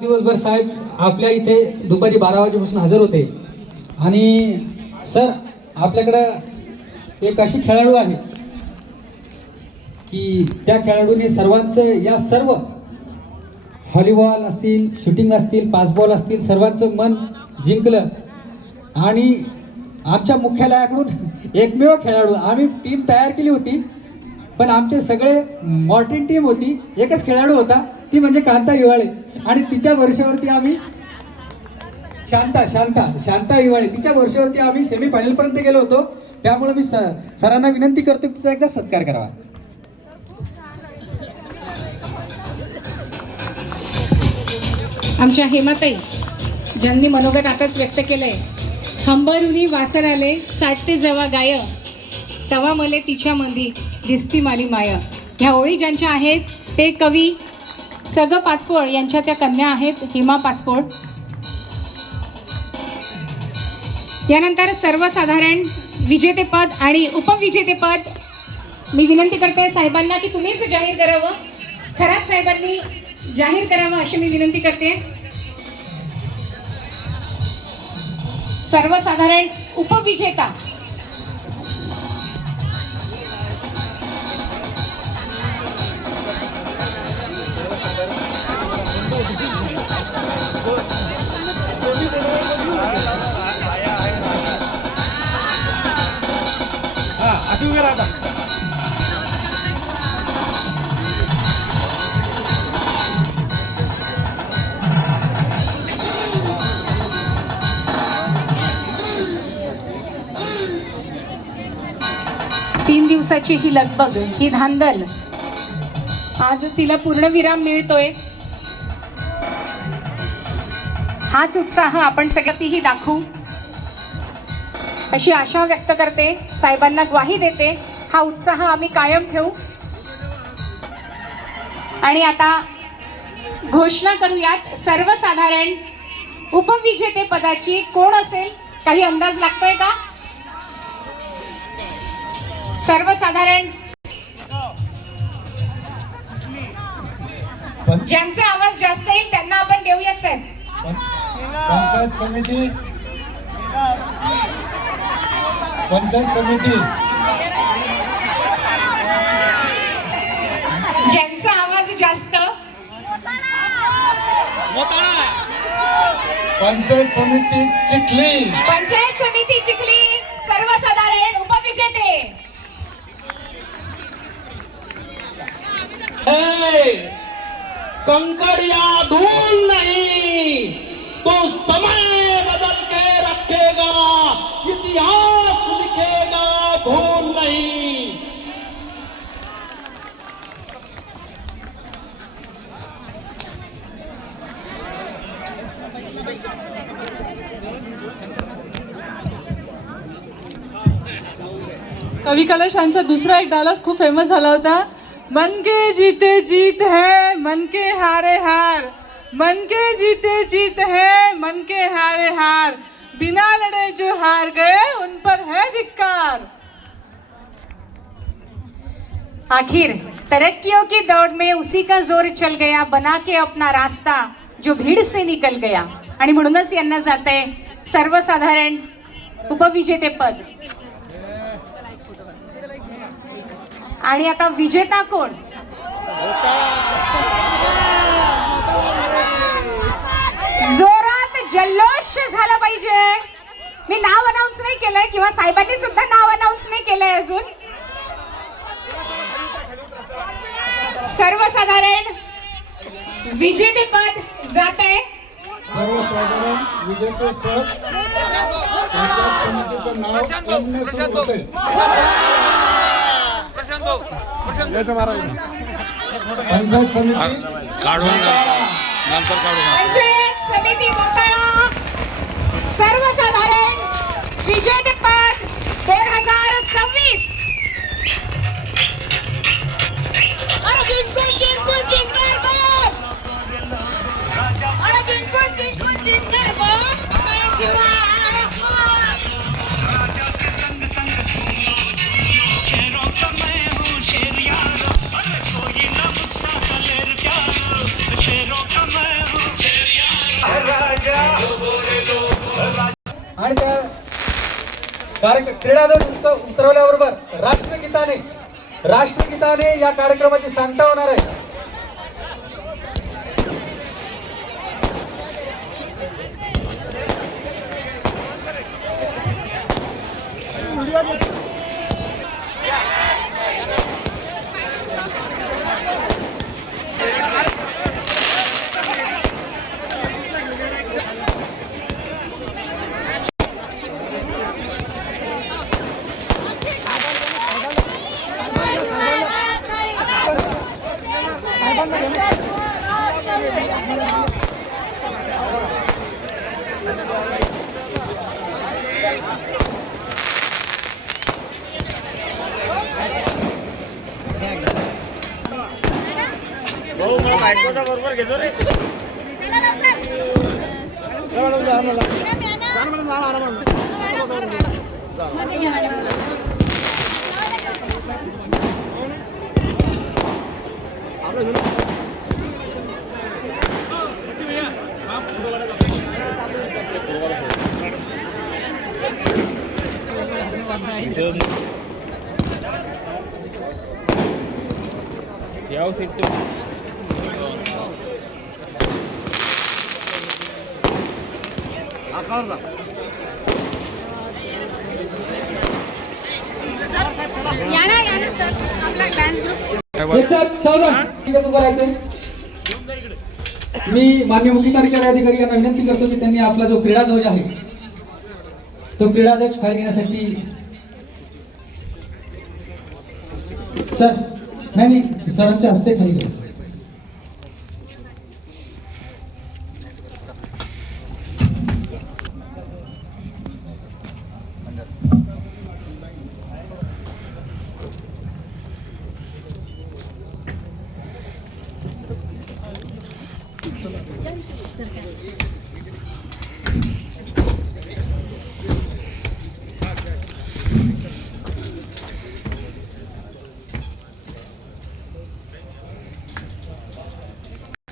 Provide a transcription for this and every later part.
दिवसभर साहेब आपल्या इथे दुपारी 12 वाजेपासून हजर होते आणि सर आपल्याकडं एक अशी खेळाडू आहे की त्या खेळाडूने सर्वांचं या सर्व व्हॉलीबॉल असतील, शूटिंग असतील, पासबॉल असतील, सर्वांचं मन जिंकलं आणि आमच्या मुख्यालयाकडून एकमेव खेळाडू आम्ही टीम तयार केली होती, पण आमचे सगळे मॉर्टिन टीम होती, एकच खेळाडू होता ती म्हणजे कांता हिवाळे आणि तिच्या वर्षावरती आम्ही शांता हिवाळे तिच्या वर्षावरती आम्ही सेमीफायनल पर्यंत गेलो होतो. त्यामुळे मी सरांना विनंती करतो की तिचा एकदा सत्कार करावा. आमच्या हेमाताई ज्यांनी मनोगत आताच व्यक्त केलंय, हंबरुनी वासर आले साठते जेव्हा गाय, तवा मले तिच्या मंदी दिसती माली माया. ह्या ओळी ज्यांच्या आहेत ते कवी सग पाचपोळ यांच्या त्या कन्या आहेत हेमा पाचपोळ. यानंतर सर्वसाधारण विजेतेपद आणि उपविजेतेपद मी विनंती करते साहेबांना की तुम्हीच जाहीर करावं, खरात साहेबांनी जाहीर करावं अशी मी विनंती करते. सर्वसाधारण उपविजेता तीन दिवसाची ही लगबग, ही धांदल आज तिला पूर्णविराम मिळतोय. हाच उत्साह आपण सगळ्यांनीही दाखवू अशी आशा व्यक्त करते. साहेबांना ग्वाही देते हा उत्साह आम्ही कायम ठेवू. आणि आता घोषणा करूयात सर्वसाधारण उपविजेते पदाची. कोण असेल, काही अंदाज लागतोय का? सर्वसाधारण ज्यांचा आवाज जास्त येईल त्यांना आपण देऊयाच साहेब. पंचायत समिती ज्यांचा आवाज जास्त, पंचायत समिती चिखली, पंचायत समिती चिखली. सर्वसाधारण उपविजेते कंकड़ या धूल नहीं तो समय बदल के रखेगा, इतिहास लिखेगा भूल नहीं. कवी कलश यांचा दुसरा एक डायलॉग खूप फेमस झाला होता. मन के जीते जीत है, मन के हारे हार, मन के जीते जीत है, मन के हारे हार, बिना लड़े जो हार गए उन पर है धिक्कार. आखिर तरक्कियों की दौड़ में उसी का जोर चल गया, बना के अपना रास्ता जो भीड़ से निकल गया. आणि म्हणूनच यांना जाते सर्वसाधारण उपविजेतेपद. आणि आता विजेता कोण? जोरात जल्लोष झाला पाहिजे. मी नाव अनाउन्स नाही केलंय किंवा साहेबांनी सुद्धा नाव अनाउन्स नाही केलंय अजून. सर्वसाधारण विजेतेपद जात आहे. सर्वसाधारण विजेतेपद पंचायत समितीचं नाव पुण्य सुरू होते. पंचायत समिती पंचायत समिती मोताळा. सर्वसाधारण विजेतेपद 2026. अरे जिंकून जिंकून जिंकणार कोण? अरे जिंकून जिंकून जिंकणार कोण? शेरों का मैं हूँ शेर आणि त्या क्रीडा उतरवल्याबरोबर राष्ट्रगीताने या कार्यक्रमाची सांगता होणार आहे. बरोबर घेतो रे. याव सीट एक साथ सावधान. ठीक आहे, उभं राहायचंय. मी माननीय मुख्य कार्यकारी अधिकारी यांना विनंती करतो की त्यांनी आपला जो क्रीडा ध्वज आहे तो क्रीडा ध्वज खाली घेण्यासाठी. सर नाही सरांच्या हस्ते खाली घ्या.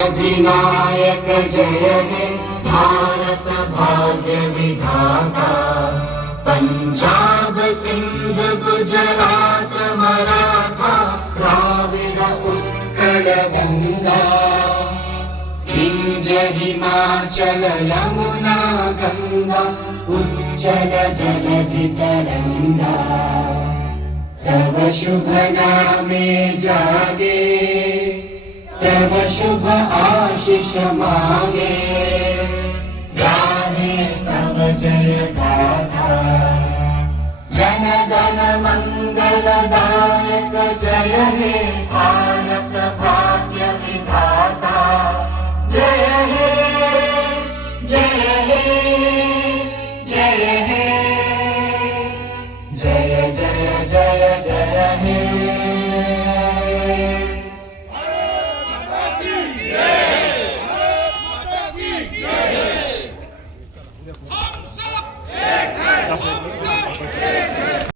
अधिनायक जय हे भारत भाग्य विधाता. पंजाब सिंध गुजरात मराठा द्राविड उत्कल गंगा. विंध्य हिमाचल यमुना गंगा उच्चल जलधि तरंगा. तव शुभ नामे जागे तव शुभ आशीष मागे. गाहे तव जय गाथा जन गण मंगलदायक जय हे